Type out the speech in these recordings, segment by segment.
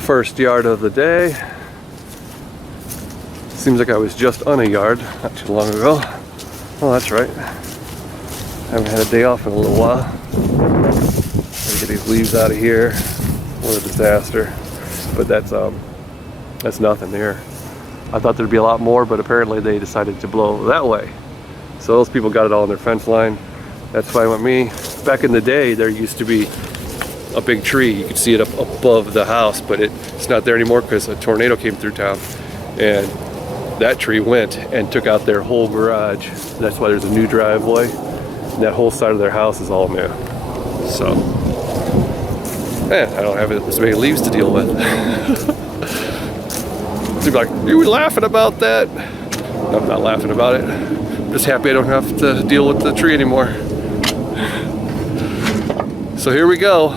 First yard of the day. Seems like I was just on a yard not too long ago. Oh, that's right. I haven't had a day off in a little while. Gotta get these leaves out of here. What a disaster. But that's nothing there. I thought there'd be a lot more, but apparently they decided to blow that way. So those people got it all on their fence line. That's fine with me. Back in the day, there used to be a big tree. You could see it up above the house, but it's not there anymore because a tornado came through town. And that tree went and took out their whole garage. That's why there's a new driveway. And that whole side of their house is all new. So, I don't have as many leaves to deal with. You'd be like, you were laughing about that? No, I'm not laughing about it. I'm just happy I don't have to deal with the tree anymore. So here we go.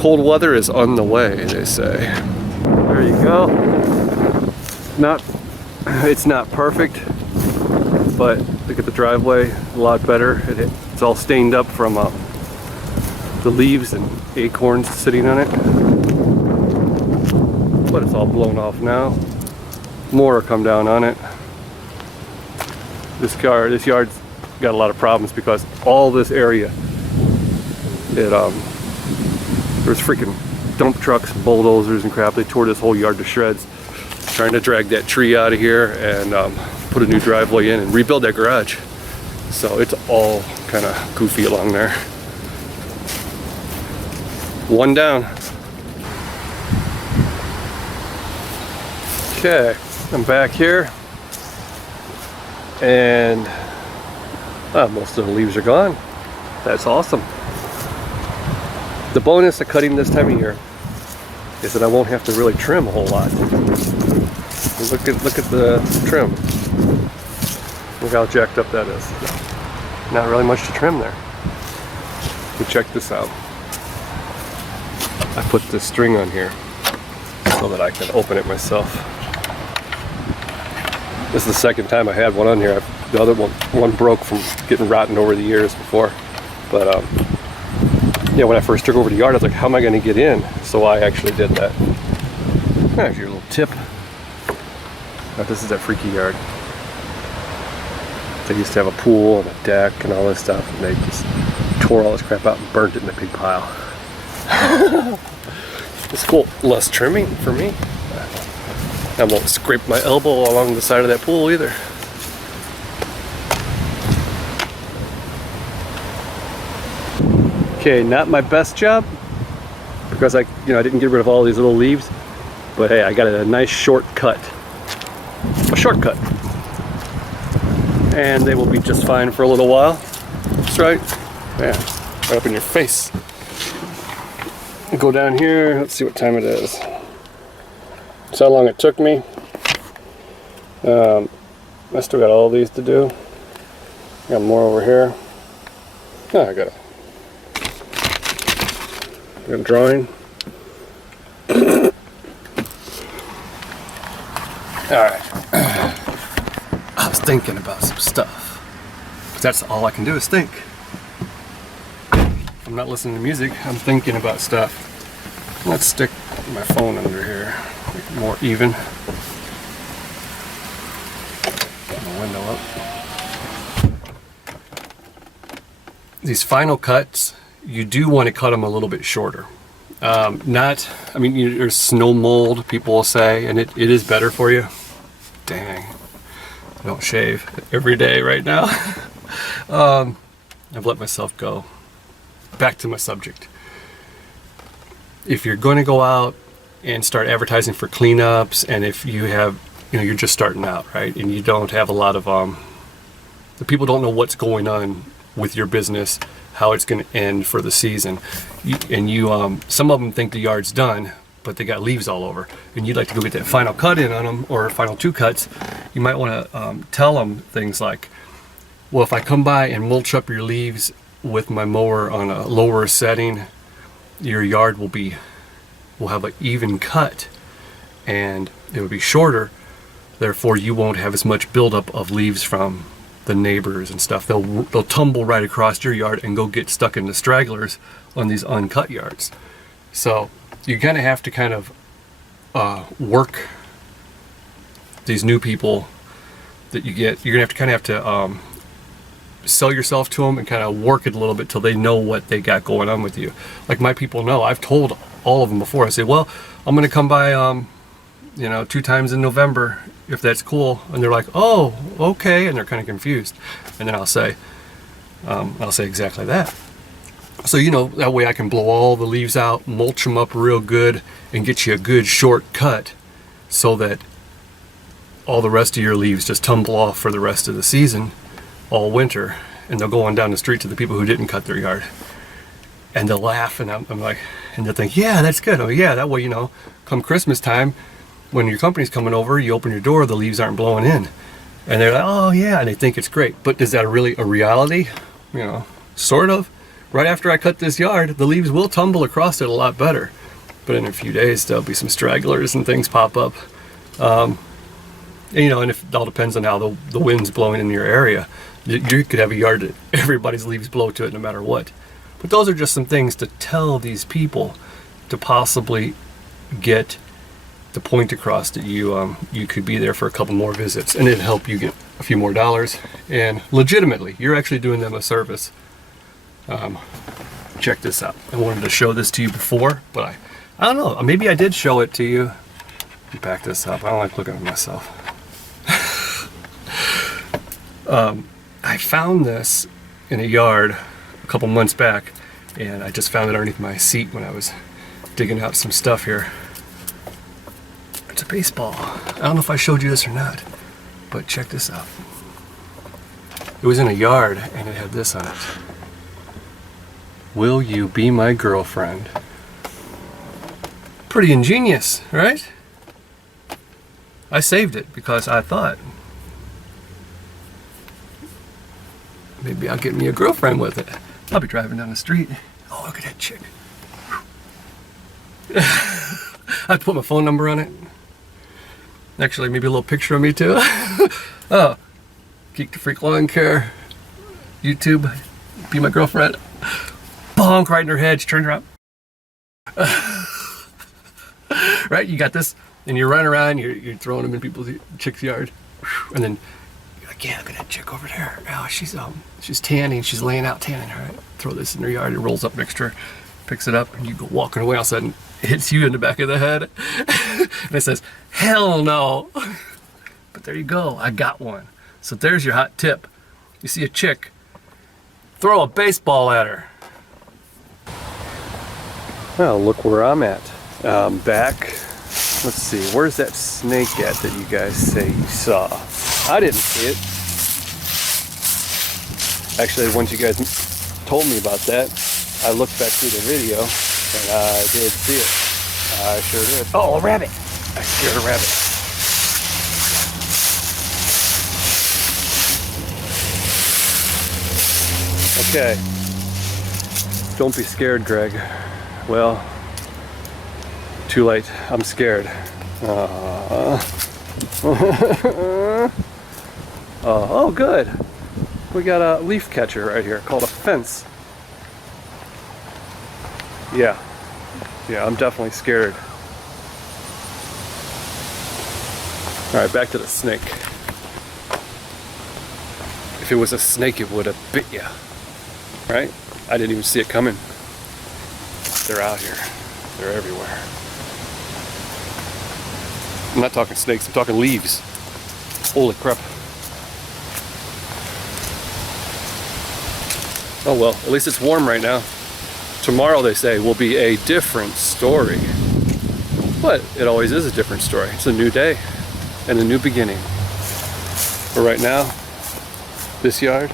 Cold weather is on the way, they say. There you go. It's not perfect, but look at the driveway, a lot better. It's all stained up from the leaves and acorns sitting on it. But it's all blown off now. More come down on it. This yard's got a lot of problems because all this area, there's freaking dump trucks, bulldozers and crap. They tore this whole yard to shreds, trying to drag that tree out of here and put a new driveway in and rebuild that garage. So it's all kind of goofy along there. One down. Okay, I'm back here, and most of the leaves are gone. That's awesome. The bonus of cutting this time of year is that I won't have to really trim a whole lot. Look at the trim. Look how jacked up that is. Not really much to trim there. But check this out. I put this string on here so that I can open it myself. This is the second time I had one on here. The other one broke from getting rotten over the years before. But yeah, when I first took over the yard, I was like, how am I going to get in? So I actually did that. There's your little tip. Now, this is that freaky yard. They used to have a pool and a deck and all this stuff, and they just tore all this crap out and burnt it in a big pile. It's cool. Less trimming for me. I won't scrape my elbow along the side of that pool either. Okay, not my best job because I didn't get rid of all these little leaves, but hey, I got a nice shortcut. A shortcut. And they will be just fine for a little while. That's right. Yeah, right up in your face. Go down here, let's see what time it is. That's how long it took me. I still got all these to do. Got more over here. Oh, I got a drawing. Alright. I was thinking about some stuff. Because that's all I can do is think. If I'm not listening to music, I'm thinking about stuff. Let's stick my phone under here. Make it more even. Get my window up. These final cuts, you do want to cut them a little bit shorter. There's snow mold, people will say, and it is better for you. Dang, I don't shave every day right now. I've let myself go. Back to my subject. If you're going to go out and start advertising for cleanups, and if you have, you're just starting out, right, and you don't have a lot of, the people don't know what's going on with your business, how it's going to end for the season, some of them think the yard's done, but they got leaves all over, and you'd like to go get that final cut in on them, or final 2 cuts. You might want to tell them things like, well, if I come by and mulch up your leaves with my mower on a lower setting, your yard will have an even cut, and it will be shorter. Therefore, you won't have as much buildup of leaves from the neighbors and stuff. They'll tumble right across your yard and go get stuck in the stragglers on these uncut yards. So you kind of have to kind of work these new people that you get. You're gonna have to kind of sell yourself to them and kind of work it a little bit till they know what they got going on with you. Like my people know, I've told all of them before. I say, well, I'm gonna come by, 2 times in November if that's cool. And they're like, oh, okay, and they're kind of confused. And then I'll say exactly that. So that way I can blow all the leaves out, mulch them up real good, and get you a good short cut, so that all the rest of your leaves just tumble off for the rest of the season, all winter, and they'll go on down the street to the people who didn't cut their yard, and they'll laugh, and I'm like, and they'll think, yeah, that's good. Oh yeah, that way come Christmas time, when your company's coming over, you open your door, the leaves aren't blowing in, and they're like, oh yeah, and they think it's great. But is that really a reality? Sort of. Right after I cut this yard, the leaves will tumble across it a lot better, but in a few days there'll be some stragglers and things pop up. And if it all depends on how the wind's blowing in your area, you could have a yard that everybody's leaves blow to it no matter what. But those are just some things to tell these people to possibly get the point across that you could be there for a couple more visits, and it'd help you get a few more dollars, and legitimately you're actually doing them a service. Check this out. I wanted to show this to you before, but I don't know, maybe I did show it to you. Let me back this up. I don't like looking at myself. I found this in a yard a couple months back, and I just found it underneath my seat when I was digging out some stuff here. It's a baseball. I don't know if I showed you this or not, but check this out. It was in a yard, and it had this on it. Will you be my girlfriend? Pretty ingenious, right? I saved it because I thought, maybe I'll get me a girlfriend with it. I'll be driving down the street. Oh, look at that chick. I have to put my phone number on it. Actually, maybe a little picture of me too. Oh, Geek to Freak Lawn Care, YouTube, be my girlfriend. Bonk right in her head, she turns around. Right, you got this, and you're running around, you're throwing them in people's chick's yard. And then you're like, yeah, look at that chick over there. Oh, she's tanning, she's laying out tanning. All right, throw this in her yard, it rolls up next to her, picks it up, and you go walking away, all of a sudden it hits you in the back of the head. And it says, hell no. But there you go, I got one. So there's your hot tip. You see a chick, throw a baseball at her. Well, look where I'm at. Back, let's see, where's that snake at that you guys say you saw? I didn't see it. Actually, once you guys told me about that, I looked back through the video, and I did see it. I sure did. Oh, a rabbit! I scared a rabbit. Okay. Don't be scared, Greg. Well, too late. I'm scared. Oh, good. We got a leaf catcher right here called a fence. Yeah, I'm definitely scared. All right, back to the snake. If it was a snake, it would have bit you, right? I didn't even see it coming. They're out here. They're everywhere. I'm not talking snakes, I'm talking leaves. Holy crap. Oh well, at least it's warm right now. Tomorrow, they say, will be a different story. But it always is a different story. It's a new day and a new beginning. But right now, this yard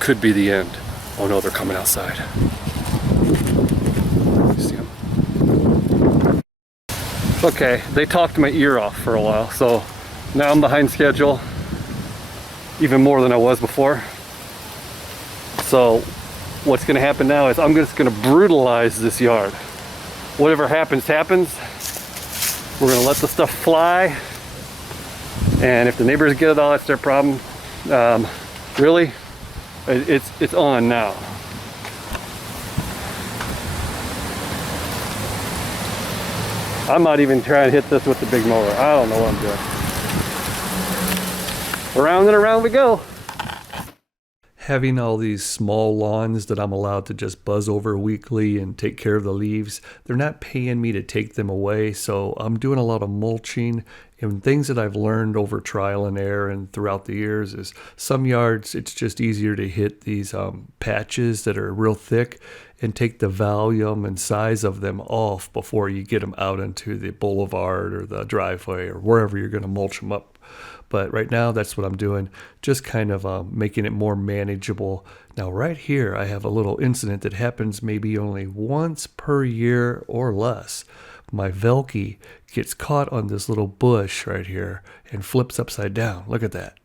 could be the end. Oh no, they're coming outside. You see them? Okay, they talked my ear off for a while, so now I'm behind schedule, even more than I was before. So what's going to happen now is I'm just going to brutalize this yard. Whatever happens, happens. We're going to let the stuff fly, and if the neighbors get it all, it's their problem. Really, it's on now. I'm not even trying to hit this with the big mower. I don't know what I'm doing. Around and around we go. Having all these small lawns that I'm allowed to just buzz over weekly and take care of the leaves, they're not paying me to take them away, so I'm doing a lot of mulching. And things that I've learned over trial and error and throughout the years is some yards it's just easier to hit these patches that are real thick and take the volume and size of them off before you get them out into the boulevard or the driveway or wherever you're going to mulch them up. But right now, that's what I'm doing, just kind of making it more manageable. Now, right here, I have a little incident that happens maybe only once per year or less. My Velkie gets caught on this little bush right here and flips upside down. Look at that.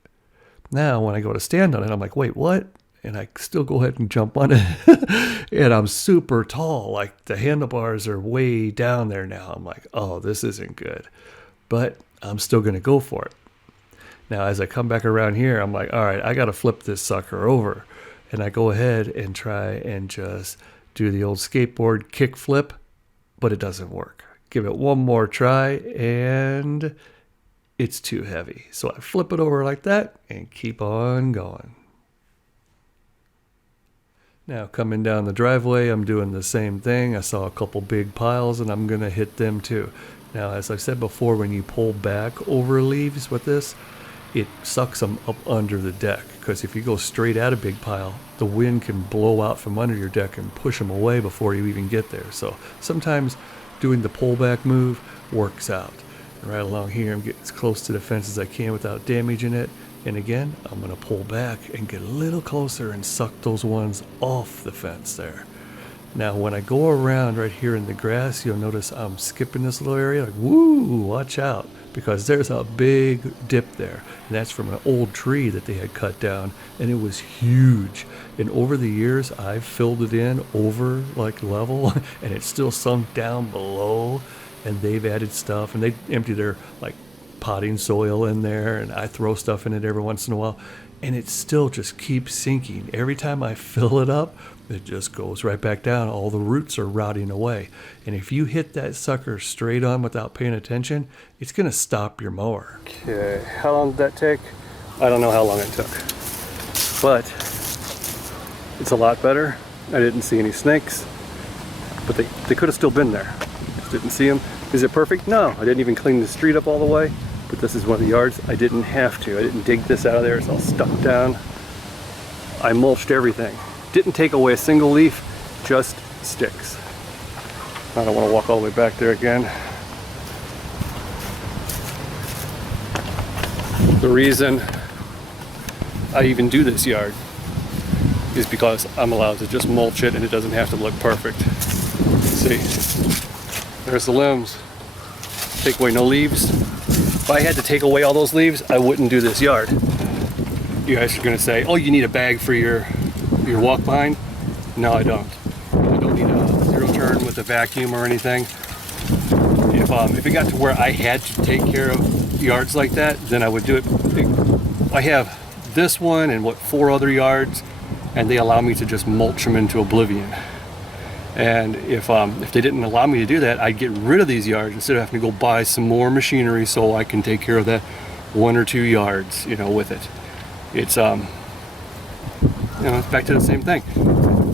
Now, when I go to stand on it, I'm like, wait, what? And I still go ahead and jump on it. And I'm super tall. Like, the handlebars are way down there now. I'm like, oh, this isn't good. But I'm still going to go for it. Now, as I come back around here, I'm like, all right, I got to flip this sucker over. And I go ahead and try and just do the old skateboard kick flip, but it doesn't work. Give it one more try, and it's too heavy. So I flip it over like that and keep on going. Now, coming down the driveway, I'm doing the same thing. I saw a couple big piles, and I'm going to hit them too. Now, as I said before, when you pull back over leaves with this, it sucks them up under the deck, because if you go straight at a big pile, the wind can blow out from under your deck and push them away before you even get there. So sometimes doing the pullback move works out. And right along here, I'm getting as close to the fence as I can without damaging it. And again, I'm going to pull back and get a little closer and suck those ones off the fence there. Now, when I go around right here in the grass, you'll notice I'm skipping this little area. Like, woo, watch out, because there's a big dip there. And that's from an old tree that they had cut down, and it was huge. And over the years, I've filled it in over like level, and it's still sunk down below. And they've added stuff, and they empty their like potting soil in there, and I throw stuff in it every once in a while. And it still just keeps sinking. Every time I fill it up, it just goes right back down. All the roots are rotting away. And if you hit that sucker straight on without paying attention, it's going to stop your mower. Okay, how long did that take? I don't know how long it took. But it's a lot better. I didn't see any snakes. But they could have still been there. Just didn't see them. Is it perfect? No. I didn't even clean the street up all the way. But this is one of the yards I didn't have to. I didn't dig this out of there. It's all stuck down. I mulched everything. Didn't take away a single leaf, just sticks. I don't want to walk all the way back there again. The reason I even do this yard is because I'm allowed to just mulch it and it doesn't have to look perfect. See, there's the limbs. Take away no leaves. If I had to take away all those leaves, I wouldn't do this yard. You guys are gonna say, oh, you need a bag for your walk behind? No, I don't. I don't need a zero turn with a vacuum or anything. If it got to where I had to take care of yards like that, then I would do it. I have this one and 4 other yards, and they allow me to just mulch them into oblivion. And if they didn't allow me to do that, I'd get rid of these yards instead of having to go buy some more machinery so I can take care of that 1 or 2 yards, with it. It's it's back to the same thing.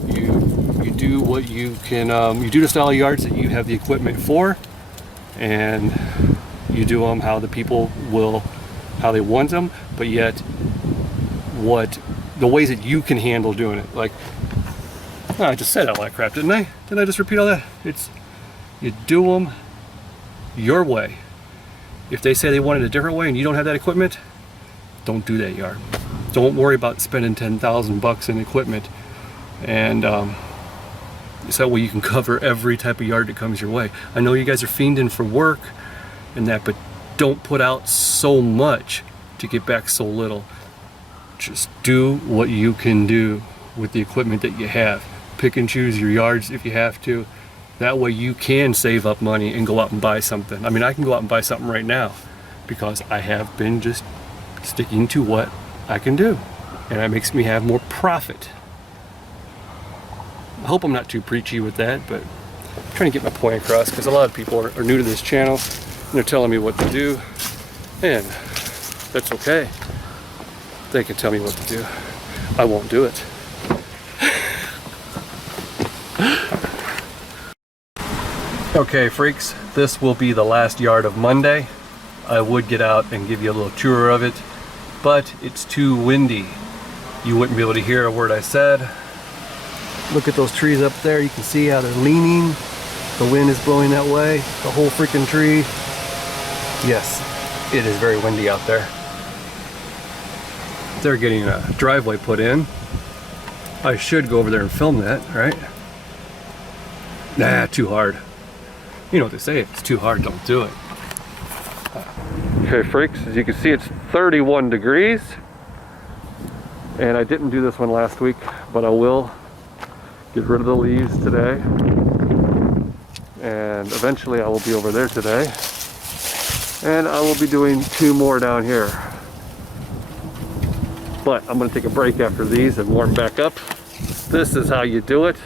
You do what you can. You do the style of yards that you have the equipment for, and you do them how the people will, how they want them. But yet, the ways that you can handle doing it. Like, I just said all that crap, didn't I? Didn't I just repeat all that? It's you do them your way. If they say they want it a different way and you don't have that equipment, don't do that yard. Don't worry about spending $10,000 in equipment, and so that way you can cover every type of yard that comes your way. I know you guys are fiending for work and that, but don't put out so much to get back so little. Just do what you can do with the equipment that you have. Pick and choose your yards if you have to. That way you can save up money and go out and buy something. I mean, I can go out and buy something right now because I have been just sticking to what I can do, and that makes me have more profit. I hope I'm not too preachy with that, but I'm trying to get my point across, because a lot of people are new to this channel and they're telling me what to do, and that's okay. They can tell me what to do. I won't do it. Okay, freaks, this will be the last yard of Monday. I would get out and give you a little tour of it, but it's too windy. You wouldn't be able to hear a word I said. Look at those trees up there. You can see how they're leaning. The wind is blowing that way. The whole freaking tree. Yes, it is very windy out there. They're getting a driveway put in. I should go over there and film that, right? Nah, too hard. You know what they say, if it's too hard, don't do it. Okay, freaks, as you can see, it's 31 degrees. And I didn't do this one last week, but I will get rid of the leaves today. And eventually I will be over there today. And I will be doing 2 more down here. But I'm gonna take a break after these and warm back up. This is how you do it.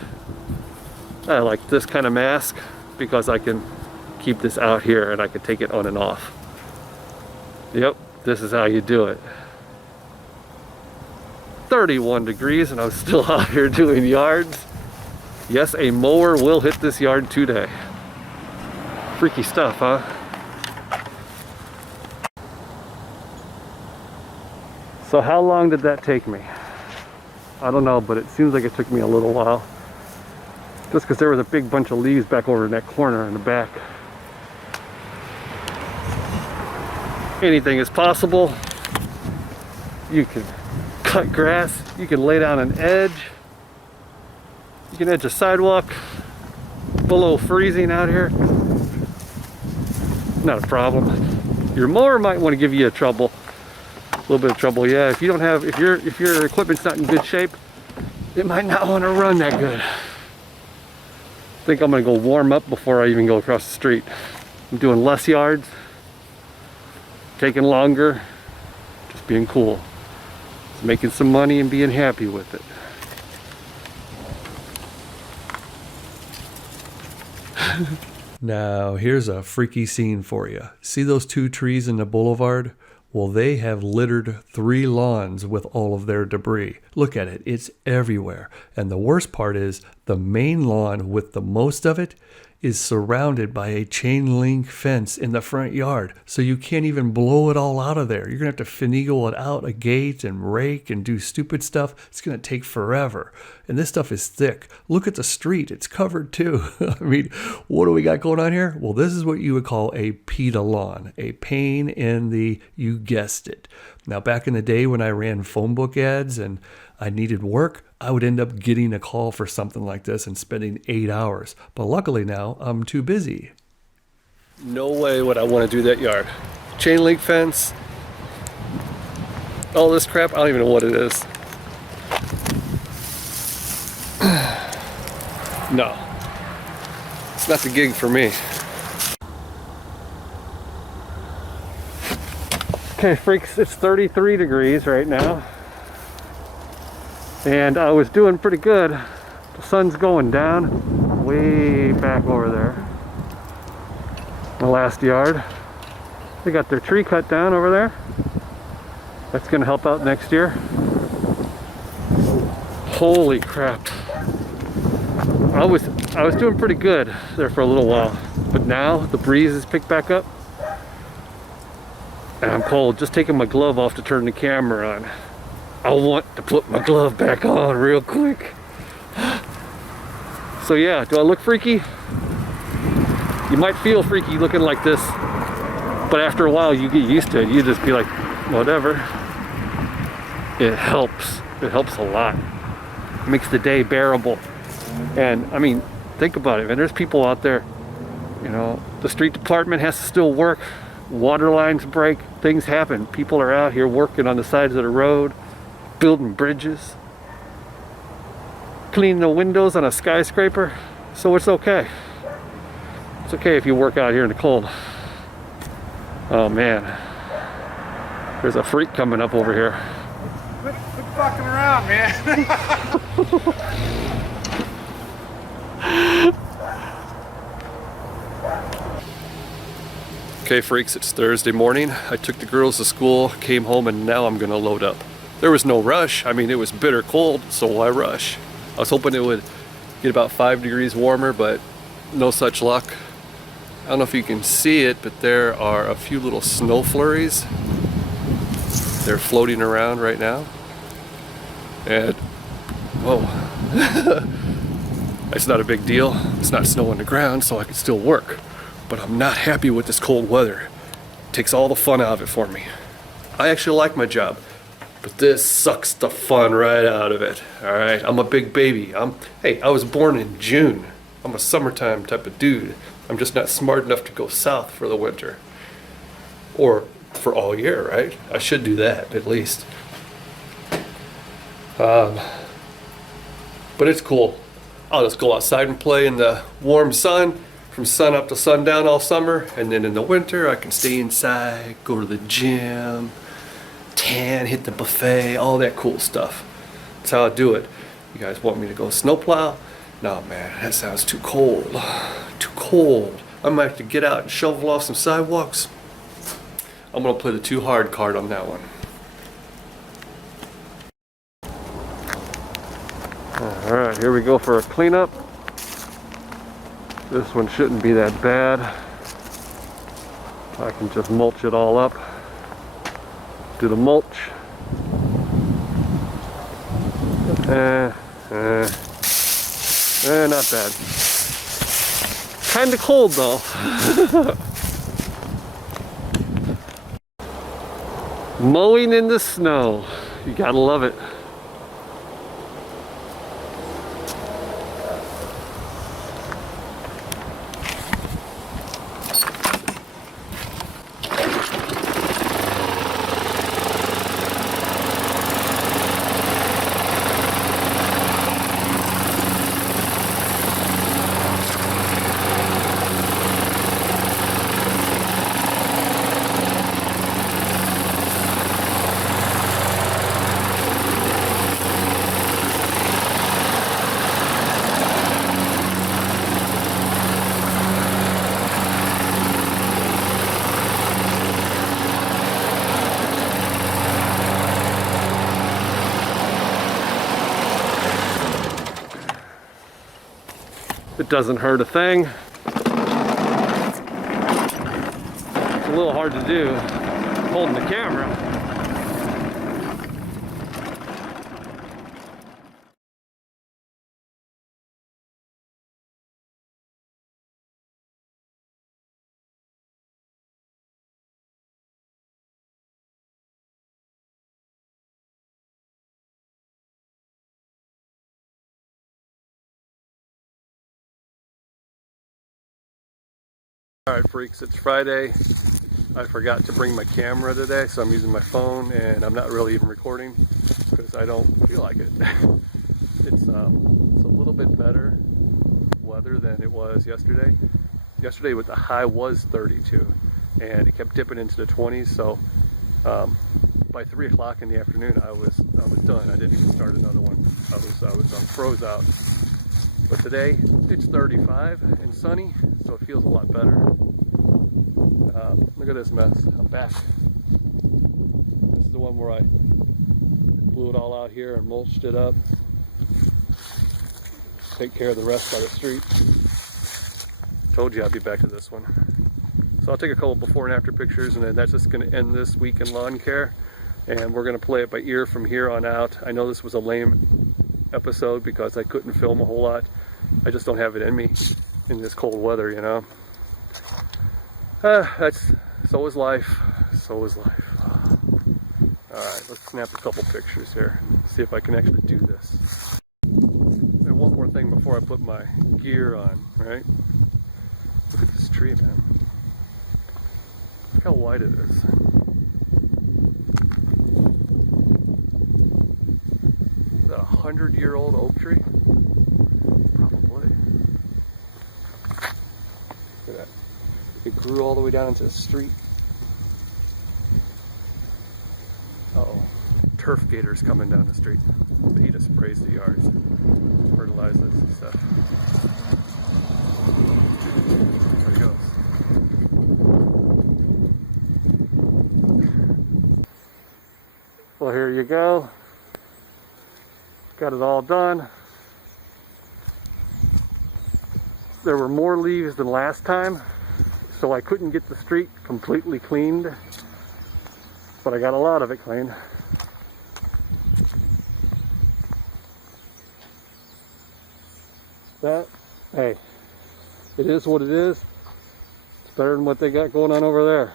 I like this kind of mask because I can keep this out here and I can take it on and off. Yep, this is how you do it. 31 degrees and I'm still out here doing yards. Yes, a mower will hit this yard today. Freaky stuff, huh? So how long did that take me? I don't know, but it seems like it took me a little while. Just because there was a big bunch of leaves back over in that corner in the back. Anything is possible. You can cut grass, you can lay down an edge, you can edge a sidewalk below freezing out here. Not a problem. Your mower might want to give you a little bit of trouble. Yeah, if you don't have, if your equipment's not in good shape, it might not want to run that good. I think I'm gonna go warm up before I even go across the street. I'm doing less yards, taking longer, just being cool. Just making some money and being happy with it. Now, here's a freaky scene for you. See those 2 trees in the boulevard? Well, they have littered 3 lawns with all of their debris. Look at it, it's everywhere. And the worst part is the main lawn with the most of it is surrounded by a chain link fence in the front yard. So you can't even blow it all out of there. You're gonna have to finagle it out a gate and rake and do stupid stuff. It's gonna take forever. And this stuff is thick. Look at the street, it's covered too. I mean, what do we got going on here? Well, this is what you would call a PETA lawn, a pain in the, you guessed it. Now, back in the day when I ran phone book ads and I needed work, I would end up getting a call for something like this and spending 8 hours. But luckily now, I'm too busy. No way would I want to do that yard. Chain link fence, all this crap, I don't even know what it is. No, it's not the gig for me. Okay, freaks, it's 33 degrees right now. And I was doing pretty good. The sun's going down way back over there. The last yard. They got their tree cut down over there. That's gonna help out next year. Holy crap. I was doing pretty good there for a little while, but now the breeze has picked back up and I'm cold. Just taking my glove off to turn the camera on. I want to put my glove back on real quick. So yeah, do I look freaky? You might feel freaky looking like this, but after a while you get used to it. You just be like, whatever. It helps. It helps a lot. It makes the day bearable. And I mean, think about it, man. There's people out there, you know, the street department has to still work. Water lines break, things happen. People are out here working on the sides of the road, building bridges, cleaning the windows on a skyscraper. So it's okay. It's okay if you work out here in the cold. Oh man, there's a freak coming up over here. Quit fucking around, man. Okay, freaks, it's Thursday morning. I took the girls to school, came home, and now I'm gonna load up. There was no rush. I mean, it was bitter cold, so why rush? I was hoping it would get about 5 degrees warmer, but no such luck. I don't know if you can see it, but there are a few little snow flurries. They're floating around right now. And, whoa. It's not a big deal. It's not snow on the ground, so I can still work. But I'm not happy with this cold weather. It takes all the fun out of it for me. I actually like my job, but this sucks the fun right out of it. All right, I'm a big baby. Hey, I was born in June. I'm a summertime type of dude. I'm just not smart enough to go south for the winter. Or for all year, right? I should do that, at least. But it's cool. I'll just go outside and play in the warm sun from sun up to sundown all summer, and then in the winter I can stay inside, go to the gym, tan, hit the buffet, all that cool stuff. That's how I do it. You guys want me to go snowplow? No, man, that sounds too cold. Too cold. I might have to get out and shovel off some sidewalks. I'm gonna play the too hard card on that one. Alright, here we go for a cleanup. This one shouldn't be that bad. I can just mulch it all up. Do the mulch. Not bad. Kinda cold though. Mowing in the snow. You gotta love it. It doesn't hurt a thing. It's a little hard to do holding the camera. Alright freaks, it's Friday. I forgot to bring my camera today, so I'm using my phone and I'm not really even recording because I don't feel like it. It's a little bit better weather than it was yesterday. Yesterday the high was 32 and it kept dipping into the 20s, so by 3 o'clock in the afternoon I was done. I didn't even start another one. I was froze out. But today it's 35 and sunny, so it feels a lot better. Look at this mess. I'm back. This is the one where I blew it all out here and mulched it up. Take care of the rest by the street. Told you I'd be back to this one. So I'll take a couple before and after pictures, and then that's just going to end this week in lawn care. And we're going to play it by ear from here on out. I know this was a lame episode because I couldn't film a whole lot. I just don't have it in me in this cold weather, you know. So is life. So is life. Alright, let's snap a couple pictures here. See if I can actually do this. And one more thing before I put my gear on, right? Look at this tree, man. Look how wide it is. Is that a 100-year-old oak tree? Probably. Look at that. It grew all the way down into the street. Uh-oh. Turf gators coming down the street. He just sprays the yards. Fertilizes and stuff. There he goes. you go. Got it all done. There were more leaves than last time, so I couldn't get the street completely cleaned, but I got a lot of it clean. That, hey, it is what it is. It's better than what they got going on over there.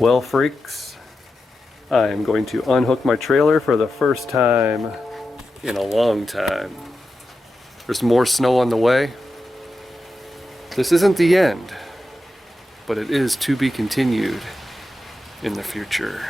Well, freaks, I am going to unhook my trailer for the first time in a long time. There's more snow on the way. This isn't the end, but it is to be continued in the future.